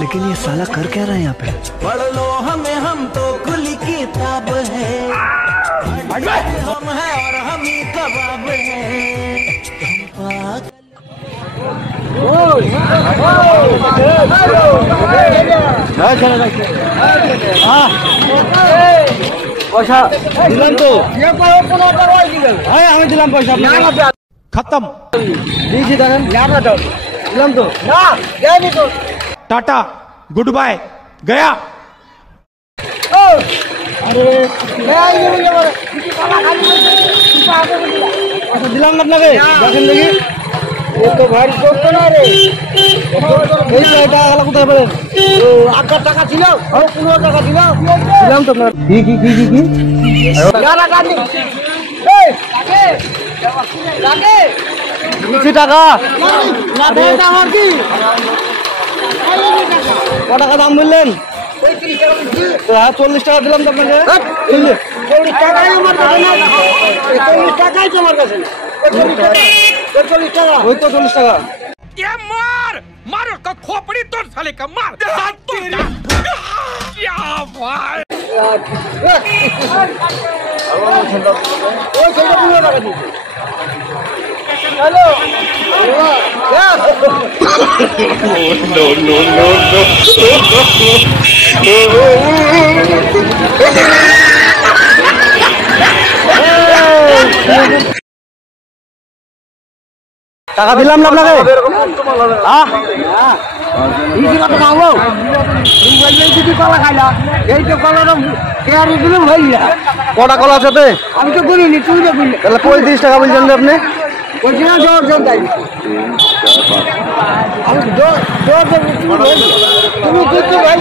लेकिन ये साला कर क्या रहा है यहाँ पे? पढ़ लो हमें, हम तो खुली किताब है, हम है और हम ही कबाब है। पैसा दिलाम तो हमें दिलाम पैसा खत्म दीजिए दिलाम तो टाटा गुड बाय गया। अरे दिलाम আপনাকে দেখেন দেখি ये तो भारी चोट तो ना रे এই এটা আলা কোথায় বলেন ও 8 টাকা ছিল আর 15 টাকা ছিল দিলাম তো আপনার কি যারা গাড়ি এই লাগে 20 টাকা না দেন আমার কি কত টাকা দাম বললেন 35 টাকা দিলাম তো আপনাকে 40 টাকাই আমার কাছে না 40 টাকাই তোমার কাছে না 40 টাকা ওই তো 40 টাকা क्या मार का खोपड़ी तोड़ साले का मार हाथ तोड़ क्या भाई ওই ছেলেটা 15 টাকা দিয়েছে হ্যালো টাকা দিলাম না আপনাকে হ্যাঁ এই কথা খাবো তুমি বললে যদি কলা খাইলা এই তো কলাটা কেয়ারি দিলাম হইলা কটা কলা আছে আমি তো বলিনি তুই তো বললি তাহলে 35 টাকা বলছেন আপনি বলছি না জোর তাই আমি জোর তুমি দিতে ভাই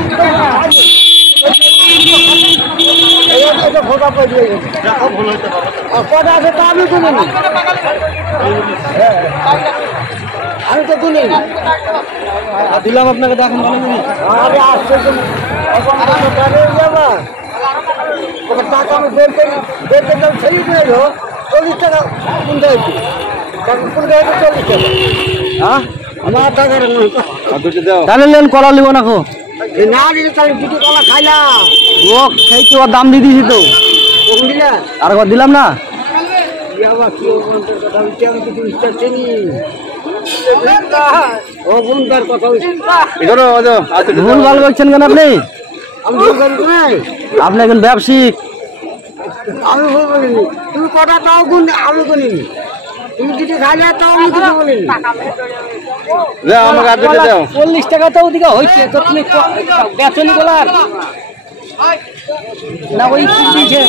এই তো ফোটা পড়ে গেছে কটা আছে তা আমি বলিনি আমি তো তুলি দিলাম আপনাকে দেখেন আরে আসছে টাকা আমি বেরতে সেই নেই 40 টাকা কোনটা হয়েছে 40 টাকা হ্যাঁ আমার টাকা তাহলে নেন কলা লিব না না দিলে তাহলে দুটো কলা খাইলাম ও খাইতে ওর দাম দিয়ে দিয়েছি তো আর একবার দিলাম না ভুল ভাল বলছেন কেন আপনি আপনি এখন ব্যবসায়িক আমি ভুল বলিনি তুমি কটা তাও গুণ আমি গুনিনি তুমি যদি খাইলে তাও আমি কিছু বলিনি 40 টাকা তো ওদিকে হয়েছে তো তুমি বেচনি বলার না ওই দিয়েছে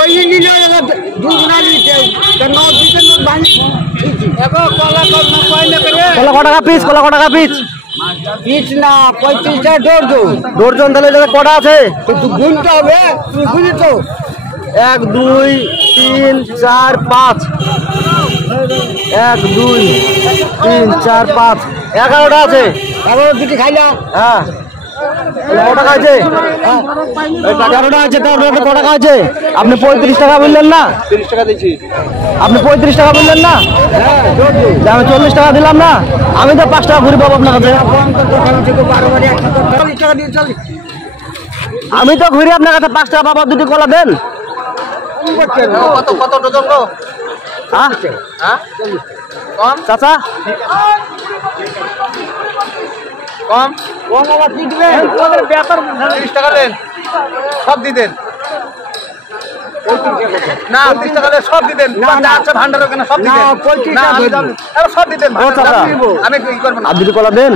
ওই নিলে দুগুণা নিতে কেন দিতে না ভাঙি কলা কত টাকা পিস পিস না 35 টাকা ডর্জন তাহলে কটা আছে তো গুনতে হবে তুমি বুঝি তো 1 2 3 4 5 1 2 3 4 5 11টা আছে তারপর দুটি খাইলা হ্যাঁ কত টাকা আছে 11টা আছে তার কত টাকা আছে আপনি 35 টাকা বললেন না 30 টাকা দিয়েছি আপনি 35 টাকা বললেন না হ্যাঁ আমি 40 টাকা দিলাম না আমি তো 5 টাকা ঘুরে পাবো আপনার কাছে আমি তো ঘুরে আপনার কাছে 5 টাকা পাবো দুটি কলা দেন কত ডজন গো হ্যাঁ কম চাচা কম আবার কি দিবেন ওদের বেতন 30 টাকা দেন সব দিবেন না 30 টাকা সব দিবেন না আচ্ছা ভান্ডার ওখানে সব দিবেন না আরে সব দিবেন আমি কি করব না দুটো কলা দেন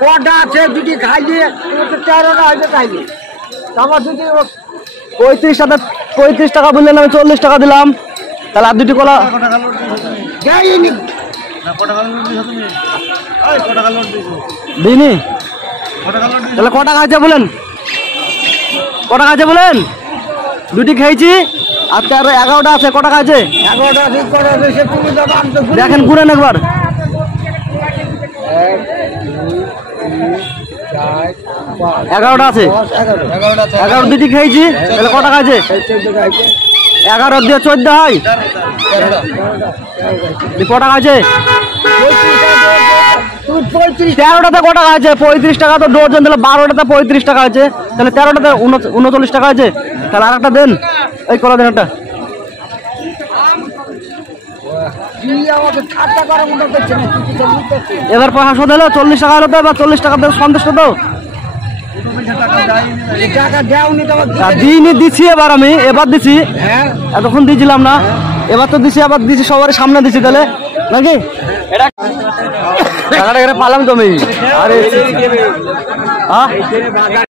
কটা আছে যদি খাই দিয়ে তুমি তো 13টা হইবে খাইলে আমার যদি 35 টাকা বললেন আমি 40 টাকা দিলাম তাহলে আর দুটি কলা যাইনি না কটা কলা দিছো তুমি ওই কটা কলা দিছো দিনি তাহলে কটা খাইছে বলেন দুটি খাইছি আর তার 11টা আছে কটা খাইছে 11টা আছে কটা আছে তুমি দেখেন গুনেন একবার 1 2 3 4 11টা আছে। 11 দুটি খেয়েছি, তাহলে ক টাকা আছে? 11 দিয়ে 14 হয়, ক টাকা আছে? 13টাতে ক টাকা আছে? 35 টাকা তো ডর্জন, তাহলে 12টাতে 35 টাকা আছে, তাহলে 13টাতে 39 টাকা আছে। তাহলে আর একটা দেন, এই কলা দেন একটা। এবার 500 দিলো, 40 টাকা হলো তো, এবার 40 টাকা দেবো, সন্তুষ্ট তো? দিইনি, দিচ্ছি এবার, আমি এবার দিচ্ছি, এতক্ষণ দিয়েছিলাম না, এবার তো দিচ্ছি, আবার দিচ্ছি, সবার সামনে দিচ্ছি, তাহলে নাকি টাকাটা পালাম তুমি। আরে